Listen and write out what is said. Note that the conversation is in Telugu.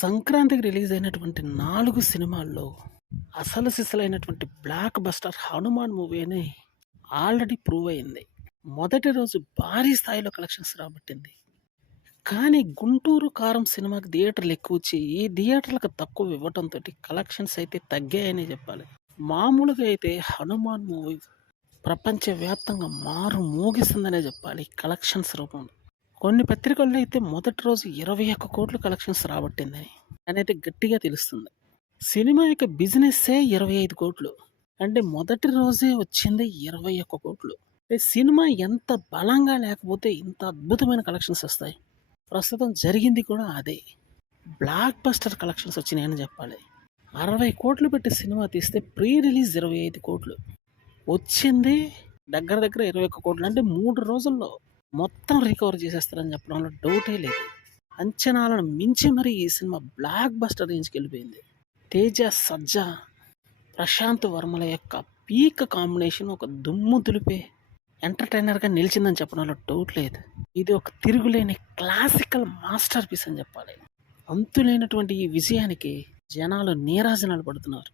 సంక్రాంతికి రిలీజ్ అయినటువంటి 4 సినిమాల్లో అసలు సిసలైనటువంటి బ్లాక్ బస్టర్ 'హనుమాన్' మూవీ అని ఆల్రెడీ ప్రూవ్ అయింది. మొదటి రోజు భారీ స్థాయిలో కలెక్షన్స్ రాబట్టింది. కానీ 'గుంటూరు కారం' సినిమాకి థియేటర్లు ఎక్కువొచ్చి, ఈ థియేటర్లకు తక్కువ ఇవ్వటంతోటి కలెక్షన్స్ అయితే తగ్గాయనే చెప్పాలి. మామూలుగా అయితే 'హనుమాన్' మూవీ ప్రపంచవ్యాప్తంగా మోగిస్తుందనే చెప్పాలి కలెక్షన్స్ రూపంలో. కొన్ని పత్రికల్లో అయితే మొదటి రోజు 21 కోట్లు కలెక్షన్స్ రాబట్టిందని అనేది గట్టిగా తెలుస్తుంది. సినిమా యొక్క బిజినెస్సే 25 కోట్లు. అంటే మొదటి రోజే వచ్చింది 21 కోట్లు. సినిమా ఎంత బలంగా లేకపోతే ఇంత అద్భుతమైన కలెక్షన్స్ వస్తాయి. ప్రస్తుతం జరిగింది కూడా అదే. బ్లాక్ బస్టర్ కలెక్షన్స్ వచ్చినాయని చెప్పాలి. 60 కోట్లు పెట్టి సినిమా తీస్తే ప్రీ రిలీజ్ 25 కోట్లు. వచ్చింది దగ్గర 21 కోట్లు. అంటే 3 రోజుల్లో మొత్తం రికవర్ చేసేస్తారని చెప్పడంలో డౌటే లేదు. అంచనాలను మించి మరి ఈ సినిమా బ్లాక్ బస్టర్ రేంజ్కి వెళ్ళిపోయింది. తేజ, సజ్జా, ప్రశాంత్ వర్మల యొక్క పీక్ కాంబినేషన్ ఒక దుమ్ము దులిపే ఎంటర్టైనర్గా నిలిచిందని చెప్పడంలో డౌట్ లేదు. ఇది ఒక తిరుగులేని క్లాసికల్ మాస్టర్ పీస్ అని చెప్పాలి. అంతులేనటువంటి ఈ విజయానికి జనాలు నీరాజనాలు పడుతున్నారు.